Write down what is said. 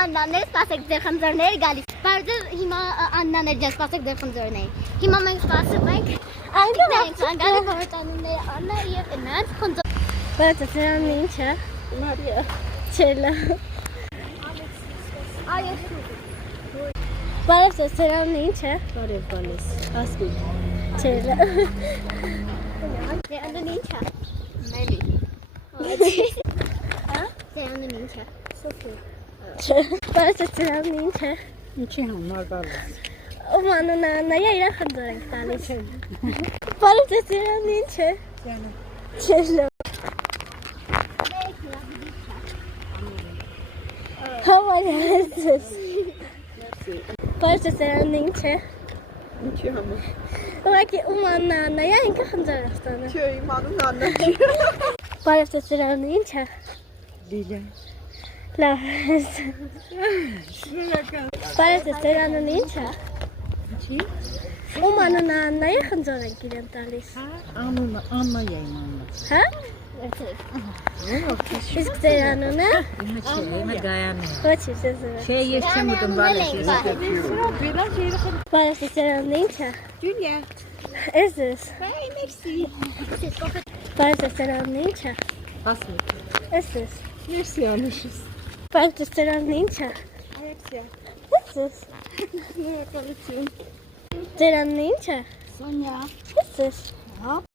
Աննաներ, սպասեք ձեր խնձորներ գալիս։ Բայց հիմա Աննաներ ջան, սպասեք ձեր խնձորներ։ Հիմա մենք սպասում ենք անգարենք անգարի խորտանումները Աննա եւ Էնած խնձոր։ Բայց սրանն ինչ է։ Մարիա։ Չելա։ Այո։ Բայց սրանն ինչ է։ Բարև բանես, ասկի։ Չելա։ Սրանն ինչ է։ Մելի։ Հա? Սրանն ինչ է։ Սոֆի։ Բայց սրանն ինչ է։ Ինչի համար բալես։ Մանուն Աննայա իր խնձոր ենք տալիս։ Բայց սրանն ինչ է։ Չելա։ Հավայրես։ Բայց սրանն ինչ է։ Ինչի համար։ Ուղղակի Աննայա ինքը խնձոր է ստանում։ Չէ, իմանուն Աննա չի։ Բայց սրանն ինչ է։ Լիլիա։ Լավ։ Շնորհակալ։ Բայց սրանն ինչ է։ Ինչի։ Մանուն Աննայա խնձոր ենք իրեն տալիս։ Անունը Աննայա իմանա։ Հա? Իսկ ձեր անունը։ Իմը չէ, իմը Գայանն է։ Ոչինչ չես։ Չէ, ես չեմ ուտում բալես։ Բայց սրանն ինչ է։ Ջուլիա։ Էսես։ Մերսի։ Բայց սրանն ինչ է։ Ասի։ Էսես։ Մերսի անուշս։ Բայց սրանն ինչ է։ Այեցիա։ Էսես։ Շնորհակալություն։ Ձերանն ինչ է։ Սոնյա։ Էսես։ Հա։